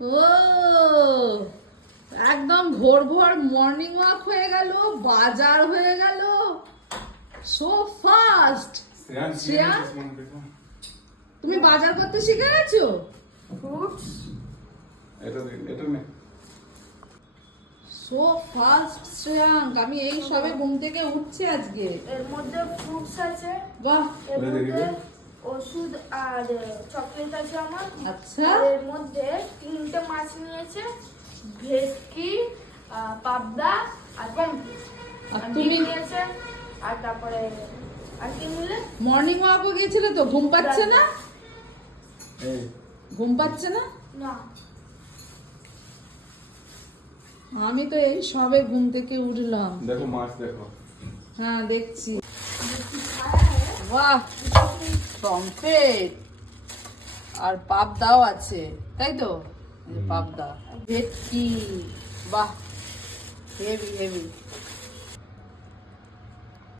ও একদম ভোর ভোর মর্নিং ওয়াক হয়ে গেল বাজার হয়ে গেল। So fast Shreyan? তুমি বাজার করতে শিখে গেছো? ফ্রুটস এটা এটা নে। সো ফাস্ট শ্রেয়াঙ্ক আমি এই সবে ঘুম থেকে উঠছি আজকে। এর মধ্যে ফ্রুটস আছে। বাহ। ওষুধ আর চকলেট আছে আমার। আচ্ছা। এর মধ্যে তিনটে মাছ নিয়েছে ভেটকি পাবদা আর আর আর তুমি- নিয়েছে? আর তারপরে আর কি নিলে? মর্নিং ওয়াকও গিয়েছিলে তো? ঘুম পাচ্ছে না? ঘুম পাচ্ছে না? না। আমি তো এই সবে ঘুম থেকে উঠলাম। দেখো মাছ দেখো। হ্যাঁ দেখছি। বাহ! পমফ্রেট আর পাবদাও আছে তাই তো? পাবদা। ভেটকি বাহ হেভি হেভি